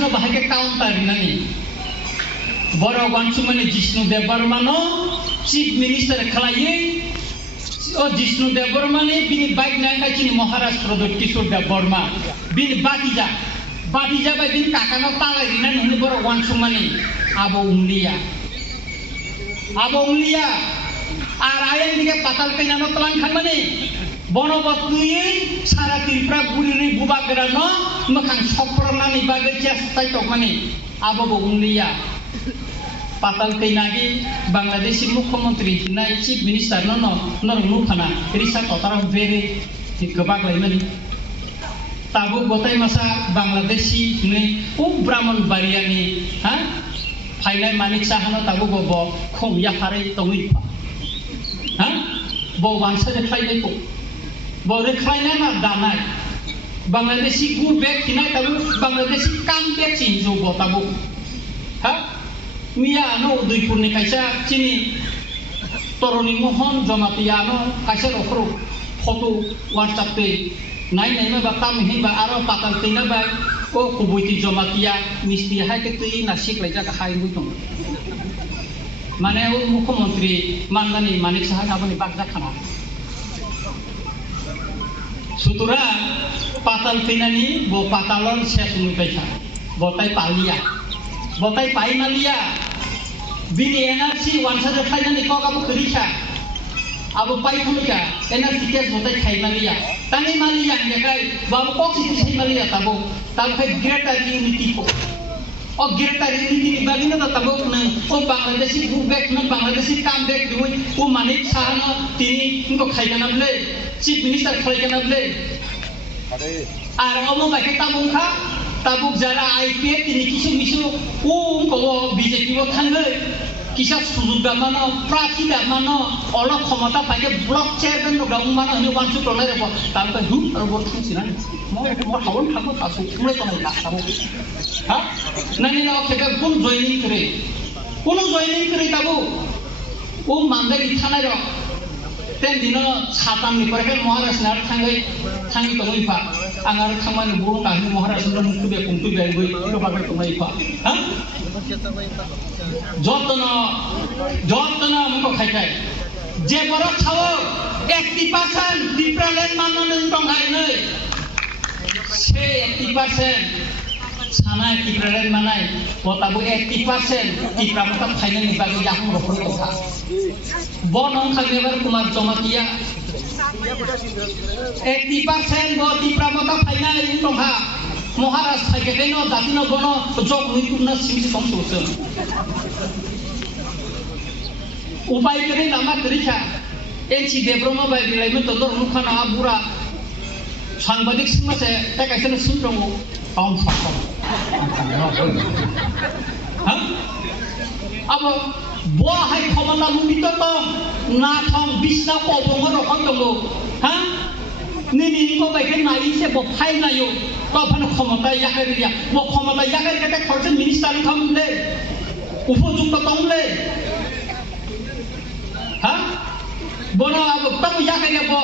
no bahake counter nani boro wansumani Jishnu Devarmano chief minister khalaiye o Jishnu Devarmani bini bike nangkai chini Maharashtra do Kishore Devarma bini batija bai bini kakano talai nani hini boro wansumani abo umliya আর আইন দিকে পাতাল কেনানো তলান খানমানে বনবতুয়ে সারা ত্রিপুরা গুরিরি বুবাগরানো মখান সপ্রনানি বাগে চেষ্টাই তকমানে আবো উনলিয়া পাতাল কেনাগি বাংলাদেশি মুখ্যমন্ত্রী নাই chief minister নর মুখানা রিসা কতারা বেরে গবাগ লাইমানি তাবু গতাই মাসা বাংলাদেশি নে ও ব্রাহ্মণ বাড়িয়ানি হ্যাঁ ফাইনাল মানিক সাহানো তাবু গব খম ইয়াহারে তঙ্গি ha bo bangsa de khai nei ko bo re khai na na danai Bangladeshi gur bek kinai tabu Bangladeshi kam bek chin jo bo tabu ha miya no dui purni kaisa chini toroni mohon jamatia no kaisa rokro photo WhatsApp pe nai ma ba tam hin ba aro patal tina ba ko kubuiti jamatia misti hai ke tui nasik lai ja ka hai mu tong মানে ও মুখ্যমন্ত্রী মানদানি মানিক সাহা আপনি বাগদা খানা সুতরাং পাতাল ফিনানি বো পাতালন শেষ মুইপাইছা বতাই পালিয়া বতাই পাই মালিয়া বিনি এনআরসি ওয়ানসাদে খাইনানি কগাবো করিছা আবো পাই খুলিকা এনআরসি কেস বতাই খাই মালিয়া তানি মালিয়া দেখাই বাবু কক্সি খাই মালিয়া তাবো তালখাই greater unity co o greater unity ni bagina ta tabok na o Bangladeshi bubek na Bangladeshi comeback dui o manik sahano tini ko khaika na ble chief minister khaika na ble ar omo baike tabuk jara IPA tini kisu o ko BJP bo thangwe kisa sujugda mano prathi da mano olo khamata paike block chairman no gaung mano ni wanchu tolere bo tar ta hu ar bo thina mo hawon thako asu mure to na tabo ha nani na khebe kun joining kare tabu o mandai thanai ro ten dino satam ni pare Maharashtra nar thangi to ipa angar thamani buru ka ni Maharashtra muktu be kuntu be goi to bagai to ipa ha jotna mko khaikai je boro chawo 80% different manon tong hai nei se 80% sana kibralan manai botabu 80% kibramata final ni bagi yang rokoi kota bonong khagnebar kumar jomatia 80% bo kibramata final ni tongha Maharashtra ke no datino bono jok muikunna simsi komsosem upai kare lama kerja enci debroma bai bilaimen todor mukhana abura সাংবাদিক সমাজে তাই কাইছে না শুনতো কাউন ফাকা হ্যাঁ আবো বয়া high ক্ষমতা লুমিত তো না থং বিছনা কবং রকম দङ হ্যাঁ নিনি কো বাইকে নাইছে ব ফাই নাইও তখন ক্ষমতা ইয়াকারিয়া ব ক্ষমতা ইয়াকারি কেতে খরচে মিনিস্টার খামলে উপযুক্ত তংলে হ্যাঁ বনো আবো তম ইয়াকারিয়া ব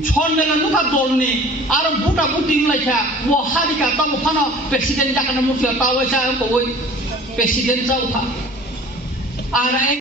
Chonmela nuka dolni aro buta buting lacha wo harika tamu phano president jakana musia tawa cha ko president jauha ara